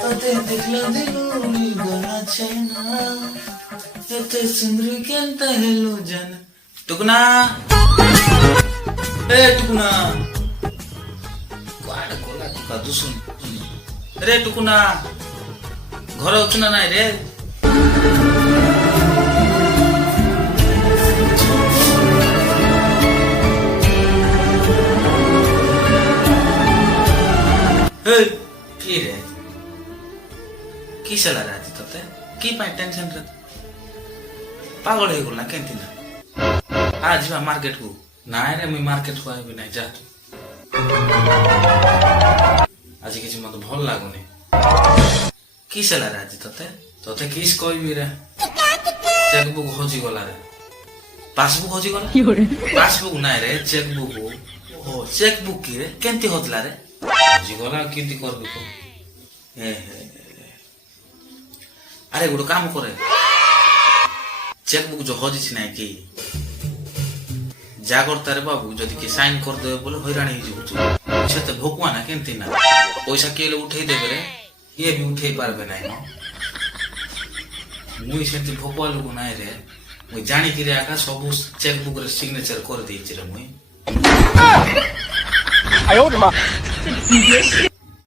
তোতে দেখলা দিলুনি গলা চেনা এতে সিন্দুরি কেনতা হেলো জান টুকুনা এ টুকুনা কুଆଡେ ଗଲା ଟୁକା ଦୁସୁନି ରେ ଟୁକୁନା ଘରେ ଅଛୁ ନା ନାଇଁ ରେ କିରେ କିସ ହେଲା ଆଜି ତତେ କି ପାଇଁ ଟେନସନ ରେ ପାଗଳ ହେଇଗଲା କେମିତି ନା ଆ ଯିବା ମାର୍କେଟ କୁ ନାଇଁ ରେ ମୁଇଁ ମାର୍କେଟ କୁ ଆଇବି ନାଇଁ ଯା ଆଜି କିଛି ମତେ ଭଲ ଲାଗୁନି କିସ ହେଲା ରେ ଆଜି ତତେ ତତେ କିସ କହିବି ରେ ଚେକବୁକ୍ ହଜିଗଲା ରେ ପାସବୁକ୍ ହଜିଗଲା ପାସବୁକ୍ ନାଇଁ ରେ ଚେକବୁକ୍ ଓ ଚେକବୁକ୍ କି ରେ କେମିତି ହଜିଲା ରେ ହଜିଗଲା କେମିତି କରିବି କହ আরে গোটে কাম করে চেকবুক যে হজিছি নাই কি যা করতারে বাবু যদি কি সাইন করদেবে বলে হইরাণ হয়ে যাবো সেতে ভোকুয়া না কেমতি না পয়সা কেলে উঠেই দেবে রে ইয়ে বি উঠেই পারবে নাই ন মুই সেটি ভোকুয়া লোক নাই রে মুই জানিকি রে আকা সবু চেকবুক রে সিগনেচার করে দিয়েছি রে মুই